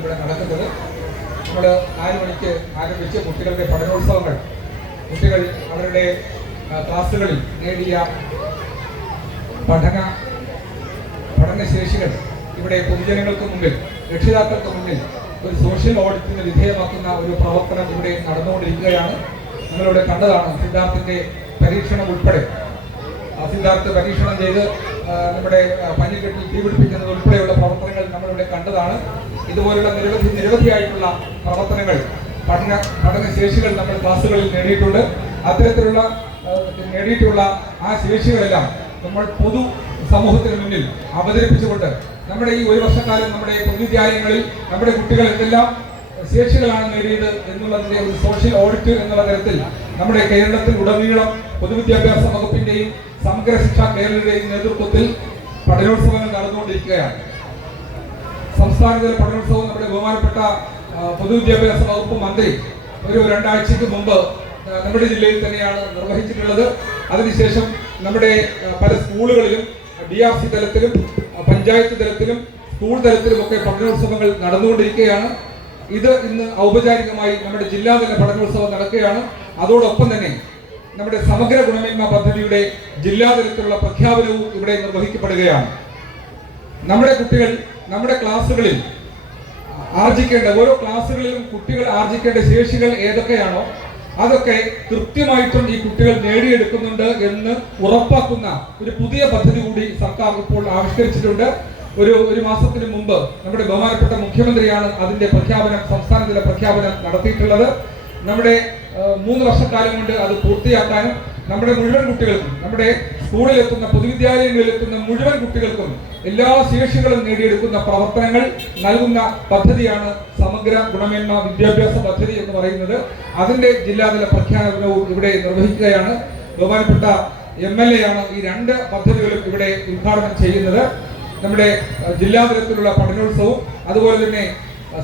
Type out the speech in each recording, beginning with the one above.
ഇവിടെ നടക്കുന്നത്. നമ്മൾ 4 മണിക്ക് ആരംഭിച്ച കുട്ടികളുടെ പഠനോത്സവങ്ങൾ, കുട്ടികൾ അവരുടെ ക്ലാസ്സുകളിൽ നേടിയ പഠനശേഷികൾ ഇവിടെ പൊതുജനങ്ങൾക്ക് മുമ്പിൽ, രക്ഷിതാക്കൾക്ക് മുന്നിൽ ഒരു സോഷ്യൽ ഓഡിറ്റിന് വിധേയമാക്കുന്ന ഒരു പ്രവർത്തനം ഇവിടെ നടന്നുകൊണ്ടിരിക്കുകയാണ്. നിങ്ങളിവിടെ കണ്ടതാണ് സിദ്ധാർത്ഥിന്റെ പരീക്ഷണം ഉൾപ്പെടെ. സിദ്ധാർത്ഥ് പരീക്ഷണം ചെയ്ത് നമ്മുടെ പഞ്ഞിക്കെട്ടിൽ തീപിടിപ്പിക്കുന്നത് ഉൾപ്പെടെയുള്ള പ്രവർത്തനങ്ങൾ നമ്മളിവിടെ കണ്ടതാണ്. ഇതുപോലുള്ള നിരവധിയായിട്ടുള്ള പ്രവർത്തനങ്ങൾ, പഠനശേഷികൾ നമ്മൾ ക്ലാസ്സുകളിൽ നേടിയിട്ടുണ്ട്. അത്തരത്തിലുള്ള നേടിയിട്ടുള്ള ആ ശേഷികളെല്ലാം നമ്മൾ പൊതു സമൂഹത്തിന് മുന്നിൽ അവതരിപ്പിച്ചുകൊണ്ട് നമ്മുടെ ഈ 1 വർഷക്കാലം നമ്മുടെ പൊതുവിദ്യാലയങ്ങളിൽ നമ്മുടെ കുട്ടികൾ എന്തെല്ലാം ശേഷികളാണ് നേടിയത് എന്നുള്ളതിന്റെ ഒരു സോഷ്യൽ ഓഡിറ്റ് എന്നുള്ള തരത്തിൽ നമ്മുടെ കേരളത്തിൽ ഉടനീളം പൊതുവിദ്യാഭ്യാസ വകുപ്പിന്റെയും സമഗ്ര ശിക്ഷാ കേരളയുടെയും നേതൃത്വത്തിൽ പഠനോത്സവങ്ങൾ നടന്നുകൊണ്ടിരിക്കുകയാണ്. സംസ്ഥാനതല പഠനോത്സവം നമ്മുടെ ബഹുമാനപ്പെട്ട പൊതുവിദ്യാഭ്യാസ വകുപ്പ് മന്ത്രി ഒരു 2 ആഴ്ചയ്ക്ക് മുമ്പ് നമ്മുടെ ജില്ലയിൽ തന്നെയാണ് നിർവഹിച്ചിട്ടുള്ളത്. അതിനുശേഷം നമ്മുടെ പല സ്കൂളുകളിലും DRC തലത്തിലും പഞ്ചായത്ത് തലത്തിലും സ്കൂൾ തലത്തിലുമൊക്കെ പഠനോത്സവങ്ങൾ നടന്നുകൊണ്ടിരിക്കുകയാണ്. ഇത് ഇന്ന് ഔപചാരികമായി നമ്മുടെ ജില്ലാതല പഠനോത്സവം നടക്കുകയാണ്. അതോടൊപ്പം തന്നെ നമ്മുടെ സമഗ്ര ഗുണമേന്മ പദ്ധതിയുടെ ജില്ലാതലത്തിലുള്ള പ്രഖ്യാപനവും ഇവിടെ നിർവഹിക്കപ്പെടുകയാണ്. നമ്മുടെ കുട്ടികൾ നമ്മുടെ ക്ലാസ്സുകളിൽ ആർജിക്കേണ്ട, ഓരോ ക്ലാസ്സുകളിലും കുട്ടികൾ ആർജിക്കേണ്ട ശേഷികൾ ഏതൊക്കെയാണോ അതൊക്കെ കൃത്യമായിട്ടും ഈ കുട്ടികൾ നേടിയെടുക്കുന്നുണ്ട് എന്ന് ഉറപ്പാക്കുന്ന ഒരു പുതിയ പദ്ധതി കൂടി സർക്കാർ ഇപ്പോൾ ആവിഷ്കരിച്ചിട്ടുണ്ട്. ഒരു മാസത്തിന് മുമ്പ് നമ്മുടെ ബഹുമാനപ്പെട്ട മുഖ്യമന്ത്രിയാണ് അതിന്റെ പ്രഖ്യാപനം, സംസ്ഥാനതല പ്രഖ്യാപനം നടത്തിയിട്ടുള്ളത്. നമ്മുടെ 3 വർഷക്കാലം കൊണ്ട് അത് പൂർത്തിയാക്കാനും നമ്മുടെ മുഴുവൻ കുട്ടികൾക്കും, നമ്മുടെ സ്കൂളിലെത്തുന്ന പൊതുവിദ്യാലയങ്ങളിലെത്തുന്ന മുഴുവൻ കുട്ടികൾക്കും എല്ലാ ശേഷികളും നേടിയെടുക്കുന്ന പ്രവർത്തനങ്ങൾ നൽകുന്ന പദ്ധതിയാണ് സമഗ്ര ഗുണമേന്മ വിദ്യാഭ്യാസ പദ്ധതി എന്ന് പറയുന്നത്. അതിന്റെ ജില്ലാതല പ്രഖ്യാപനവും ഇവിടെ നിർവഹിക്കുകയാണ്. ബഹുമാനപ്പെട്ട MLA ആണ് ഈ 2 പദ്ധതികളും ഇവിടെ ഉദ്ഘാടനം ചെയ്യുന്നത്. നമ്മുടെ ജില്ലാതലത്തിലുള്ള പഠനോത്സവവും അതുപോലെ തന്നെ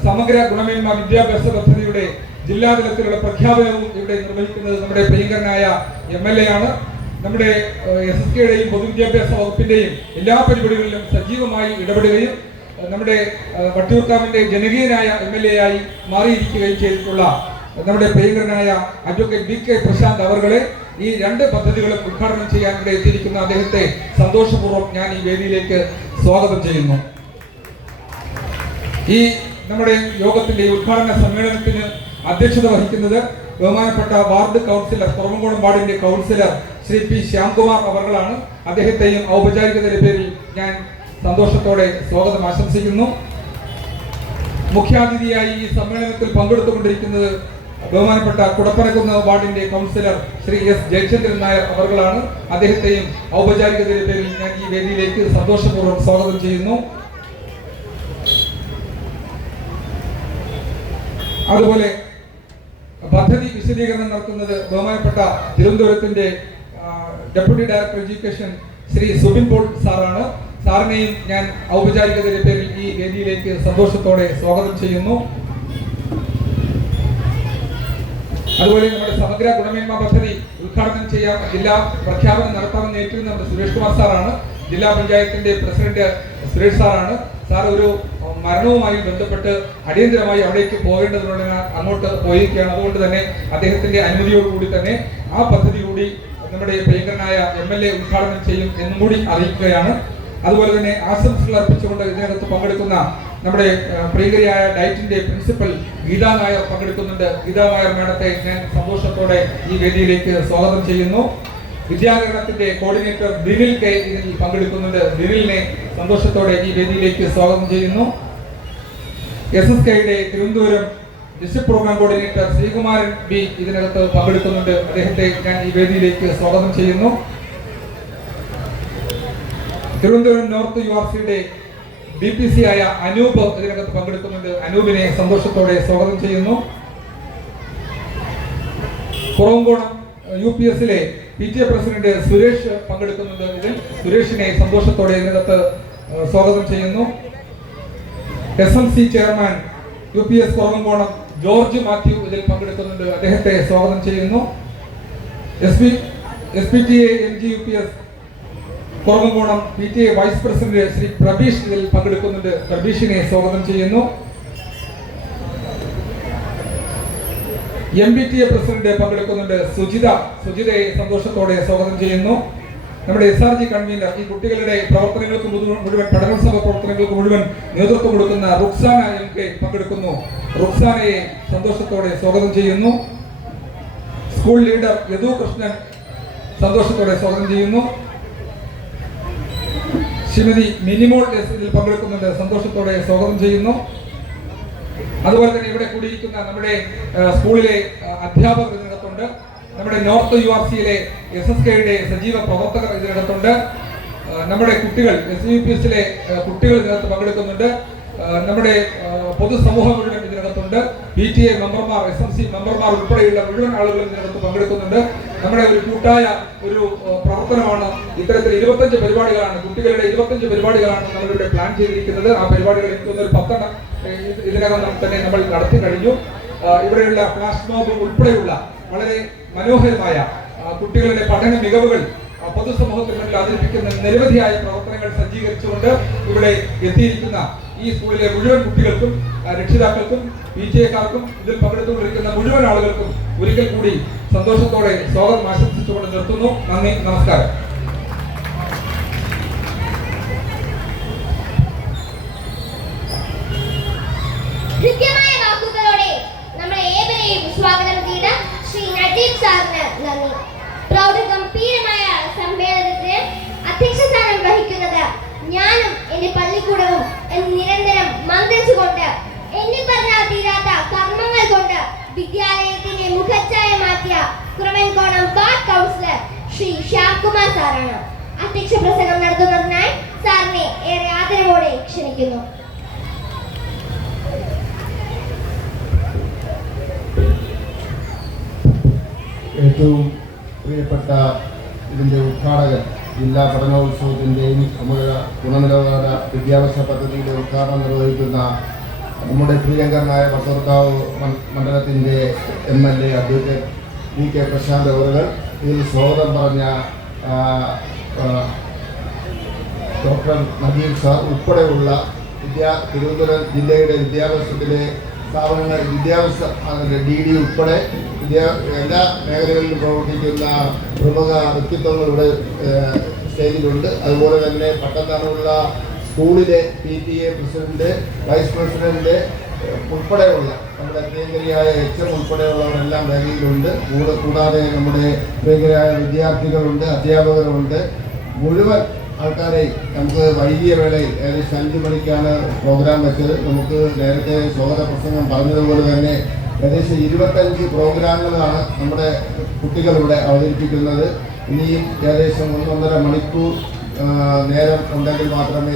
സമഗ്ര ഗുണമേന്മ വിദ്യാഭ്യാസ പദ്ധതിയുടെ ജില്ലാതലത്തിലുള്ള പ്രഖ്യാപനവും ഇവിടെ നിർവഹിക്കുന്നത് നമ്മുടെ പ്രിയങ്കരനായ MLA ആണ്. നമ്മുടെ SSKയുടെയും പൊതുവിദ്യാഭ്യാസ വകുപ്പിന്റെയും എല്ലാ പരിപാടികളിലും സജീവമായി ഇടപെടുകയും നമ്മുടെ വട്ടിയൂർക്കാവിന്റെ ജനകീയനായ MLA ആയി മാറിയിരിക്കുകയും ചെയ്തിട്ടുള്ള നമ്മുടെ പ്രിയങ്കരനായ അഡ്വക്കേറ്റ് BK പ്രശാന്ത് അവർകളെ ഈ 2 പദ്ധതികളും ഉദ്ഘാടനം ചെയ്യാൻ ഇവിടെ എത്തിയിരിക്കുന്ന അദ്ദേഹത്തെ സന്തോഷപൂർവ്വം ഞാൻ ഈ വേദിയിലേക്ക് സ്വാഗതം ചെയ്യുന്നു. ഈ നമ്മുടെ യോഗത്തിന്റെ ഉദ്ഘാടന സമ്മേളനത്തിന് അധ്യക്ഷത വഹിക്കുന്നത് ബഹുമാനപ്പെട്ട വാർഡ് കൗൺസിലർ, കുറവങ്കോണം വാർഡിന്റെ കൗൺസിലർ ശ്രീ P. ശ്യാംകുമാർ അവർകളാണ്. അദ്ദേഹത്തെയും ഔപചാരികതയുടെ പേരിൽ ഞാൻ സന്തോഷത്തോടെ സ്വാഗതം ആശംസിക്കുന്നു. മുഖ്യാതിഥിയായി ഈ സമ്മേളനത്തിൽ പങ്കെടുത്തുകൊണ്ടിരിക്കുന്നത് ബഹുമാനപ്പെട്ട കുടപ്പനക്കുന്ന് വാർഡിന്റെ കൗൺസിലർ ശ്രീ S. ജയചന്ദ്രൻ നായർ അവർകളാണ്. അദ്ദേഹത്തെയും ഔപചാരികതയുടെ പേരിൽ ഞാൻ ഈ വേദിയിലേക്ക് സന്തോഷപൂർവ്വം സ്വാഗതം ചെയ്യുന്നു. അതുപോലെ പദ്ധതി വിശദീകരണം നടത്തുന്നത് ബഹുമാനപ്പെട്ട തിരുവനന്തപുരത്തിന്റെ deputy director education Shri Subin Paul സാറാണ്. സാറിനെയും ഞാൻ ഔപചാരികതയുടെ പേരിൽ ഈ വേദിയിലേക്ക് സന്തോഷത്തോടെ സ്വാഗതം ചെയ്യുന്നു. അതുപോലെ നമ്മുടെ സമഗ്ര ഗുണമേന്മ പദ്ധതി ഉദ്ഘാടനം ചെയ്യാൻ ജില്ലാ പ്രഖ്യാപനം നടത്താമെന്ന് ഏറ്റിരുന്ന നമ്മുടെ സുരേഷ് കുമാർ സാറാണ്. ജില്ലാ പഞ്ചായത്തിന്റെ പ്രസിഡന്റ് സുരേഷ് സാറാണ്. സാർ ഒരു മരണവുമായി ബന്ധപ്പെട്ട് അടിയന്തരമായി അവിടേക്ക് പോകേണ്ടതിനുള്ള അങ്ങോട്ട് പോയിരിക്കുകയാണ്. അതുകൊണ്ട് തന്നെ അദ്ദേഹത്തിന്റെ അനുമതിയോടുകൂടി തന്നെ ആ പദ്ധതി കൂടി നമ്മുടെ പ്രിയങ്കരനായ MLA ഉദ്ഘാടനം ചെയ്യും എന്നും കൂടി അറിയിക്കുകയാണ്. അതുപോലെ തന്നെ ആശംസകൾ അർപ്പിച്ചുകൊണ്ട് ഇതിനകത്ത് പങ്കെടുക്കുന്ന നമ്മുടെ പ്രിയങ്കരിയായ ഡയറ്റിന്റെ പ്രിൻസിപ്പൽ ഗീതാ നായർ പങ്കെടുക്കുന്നുണ്ട്. ഗീതാ നായർ മേഡത്തെ ഞാൻ സന്തോഷത്തോടെ ഈ വേദിയിലേക്ക് സ്വാഗതം ചെയ്യുന്നു. വിദ്യാകരണത്തിന്റെ കോർഡിനേറ്റർ ദിനിൽ K ഇതിൽ പങ്കെടുക്കുന്നുണ്ട്. ദിനിലിനെ സന്തോഷത്തോടെ ഈ വേദിയിലേക്ക് സ്വാഗതം ചെയ്യുന്നു. SSKയുടെ Thiruvananthapuram district programme coordinator Sreekumaran B ഇതിനകത്ത് പങ്കെടുക്കുന്നുണ്ട്. അദ്ദേഹത്തെ ഞാൻ ഈ വേദിയിലേക്ക് സ്വാഗതം ചെയ്യുന്നു. തിരുവനന്തപുരം നോർത്ത് URCയുടെ BPC ആയ അനൂപ് ഇതിനകത്ത് പങ്കെടുക്കുന്നുണ്ട്. അനൂപിനെ സന്തോഷത്തോടെ സ്വാഗതം ചെയ്യുന്നു. കുറവങ്കോണം UPSലെ PTA പ്രസിഡന്റ് സുരേഷ് പങ്കെടുക്കുന്നുണ്ട്. ഇതിൽ സുരേഷിനെ സന്തോഷത്തോടെ ഇതിനകത്ത് സ്വാഗതം ചെയ്യുന്നു. SMC chairman UPS Kuravankonam George Mathew ഇതിൽ പങ്കെടുക്കുന്നുണ്ട്. അദ്ദേഹത്തെ സ്വാഗതം ചെയ്യുന്നു. SPTA MG UPS Kuravankonam PTA vice president Shri Prabeesh ഇതിൽ പങ്കെടുക്കുന്നുണ്ട്. പ്രബീഷിനെ സ്വാഗതം ചെയ്യുന്നു. MBTA പ്രസിഡന്റ് പങ്കെടുക്കുന്നുണ്ട്. സുജിതയെ സന്തോഷത്തോടെ സ്വാഗതം ചെയ്യുന്നു. നമ്മുടെ SRG കൺവീനർ, ഈ കുട്ടികളുടെ പ്രവർത്തനങ്ങൾക്ക് മുഴുവൻ പഠനോത്സവ പ്രവർത്തനങ്ങൾക്ക് മുഴുവൻ നേതൃത്വം കൊടുക്കുന്ന റുക്സാന MK പങ്കെടുക്കുന്നു. റുക്സാനയെ സന്തോഷത്തോടെ സ്വാഗതം ചെയ്യുന്നു. സ്കൂൾ ലീഡർ യദു കൃഷ്ണൻ സന്തോഷത്തോടെ സ്വാഗതം ചെയ്യുന്നു. ശ്രീമതി മിനിമോൾ ഇതിൽ പങ്കെടുക്കുന്നുണ്ട്, സന്തോഷത്തോടെ സ്വാഗതം ചെയ്യുന്നു. അതുപോലെ തന്നെ ഇവിടെ കൂടിയിരിക്കുന്ന നമ്മുടെ സ്കൂളിലെ അധ്യാപകർ ഇതിനകത്തുണ്ട്. നമ്മുടെ നോർത്ത് URCയിലെ SSKയുടെ സജീവ പ്രവർത്തകർ ഇതിനകത്തുണ്ട്. നമ്മുടെ കുട്ടികൾ SUPSലെ കുട്ടികൾ ഇതിനകത്ത് പങ്കെടുക്കുന്നുണ്ട്. നമ്മുടെ പൊതുസമൂഹം മുഴുവൻ ഇതിനകത്തുണ്ട്. PTA മെമ്പർമാർ, SMC മെമ്പർമാർ ഉൾപ്പെടെയുള്ള മുഴുവൻ ആളുകളും ഇതിനകത്ത് പങ്കെടുക്കുന്നുണ്ട്. നമ്മുടെ ഒരു കൂട്ടായ ഒരു പ്രവർത്തനമാണ്. ഇത്തരത്തിൽ 25 പരിപാടികളാണ്, കുട്ടികളുടെ 25 പരിപാടികളാണ് നമ്മളിവിടെ പ്ലാൻ ചെയ്തിരിക്കുന്നത്. ആ പരിപാടികൾ എനിക്ക് തോന്നുന്നു ഒരു 10 ഇതിനകം തന്നെ നമ്മൾ നടത്തി കഴിഞ്ഞു. ഇവിടെയുള്ള ഫ്ലാഷ് മോബ് ഉൾപ്പെടെയുള്ള വളരെ മനോഹരമായ കുട്ടികളുടെ പഠന മികവുകൾ പൊതുസമൂഹത്തിന് മുന്നിൽ അവതരിപ്പിക്കുന്ന നിരവധിയായ പ്രവർത്തനങ്ങൾ സജ്ജീകരിച്ചുകൊണ്ട് ഇവിടെ എത്തിയിരിക്കുന്ന ഈ സ്കൂളിലെ മുഴുവൻ കുട്ടികൾക്കും രക്ഷിതാക്കൾക്കും PTA-ക്കാർക്കും ഇതിൽ പങ്കെടുത്തുകൊണ്ടിരിക്കുന്ന മുഴുവൻ ആളുകൾക്കും ഒരിക്കൽ കൂടി സന്തോഷത്തോടെ സ്വാഗതം ആശംസിച്ചുകൊണ്ട് നിർത്തുന്നു. നന്ദി, നമസ്കാരം. കൃത്യമായ വാക്കുകളോടെ നമ്മളെ ഏവരെയും സ്വാഗതം ചെയ്ത ശ്രീ നജീബ് സാറിന് നന്ദി. പ്രൗഢഗംഭീരമായ സമ്മേളനത്തിന് അധ്യക്ഷസ്ഥാനം വഹിക്കുന്നത് ഞാനും എന്റെ പള്ളിക്കൂടവും എന്ന് നിരന്തരം മന്ത്രിച്ചുകൊണ്ട് എണ്ണി പറഞ്ഞാൽ തീരാത്ത കർമ്മങ്ങൾ കൊണ്ട് വിദ്യാലയത്തിന്റെ മുഖച്ഛായ മാറ്റിയ കുറവൻകോണം വാർഡ് കൗൺസിലർ ശ്രീ ശ്യാംകുമാർ സാറാണ്. അധ്യക്ഷ പ്രസംഗം നടത്തുന്നതിനായി സാറിനെ ഏറെ ആദരവോടെ ക്ഷണിക്കുന്നു. ഏറ്റവും പ്രിയപ്പെട്ട ഇതിൻ്റെ ഉദ്ഘാടകൻ, ജില്ലാ പഠനോത്സവത്തിൻ്റെയും സമഗ്ര ഗുണനിലവാര വിദ്യാഭ്യാസ പദ്ധതിയുടെ ഉദ്ഘാടനം നിർവഹിക്കുന്ന നമ്മുടെ പ്രിയങ്കരനായ വട്ടൂർക്കാവ് മണ്ഡലത്തിൻ്റെ MLA അഡ്വക്കേറ്റ് VK പ്രശാന്ത് അവറുകൾ, ഇതിൽ സ്വാഗതം പറഞ്ഞ ഡോക്ടർ നജീബ് സാർ ഉൾപ്പെടെയുള്ള തിരുവനന്തപുരം ജില്ലയുടെ വിദ്യാഭ്യാസത്തിലെ സ്ഥാപനങ്ങൾ, വിദ്യാഭ്യാസ DD ഉൾപ്പെടെ എല്ലാ മേഖലകളിലും പ്രവർത്തിക്കുന്ന പ്രമുഖ വ്യക്തിത്വങ്ങൾ ഇവിടെ സ്റ്റേജിലുണ്ട്. അതുപോലെ തന്നെ പട്ടത്താനുള്ള സ്കൂളിലെ PTA പ്രസിഡന്റ്, വൈസ് പ്രസിഡന്റ് ഉൾപ്പെടെയുള്ള നമ്മുടെ പ്രിയങ്കരിയായ HM ഉൾപ്പെടെയുള്ളവരെല്ലാം വേദിയിലുണ്ട്. കൂടാതെ നമ്മുടെ പ്രിയങ്കരായ വിദ്യാർത്ഥികളുണ്ട്, അധ്യാപകരുണ്ട്. മുഴുവൻ ആൾക്കാരെയും നമുക്ക് വൈകിയ വേളയിൽ ഏകദേശം 5 മണിക്കാണ് പ്രോഗ്രാം വെച്ചത്. നമുക്ക് നേരത്തെ സ്വാഗത പ്രസംഗം പറഞ്ഞതുപോലെ തന്നെ ഏകദേശം 25 പ്രോഗ്രാമുകളാണ് നമ്മുടെ കുട്ടികളിവിടെ അവതരിപ്പിക്കുന്നത്. ഇനിയും ഏകദേശം 1.5 മണിക്കൂർ നേരം ഉണ്ടെങ്കിൽ മാത്രമേ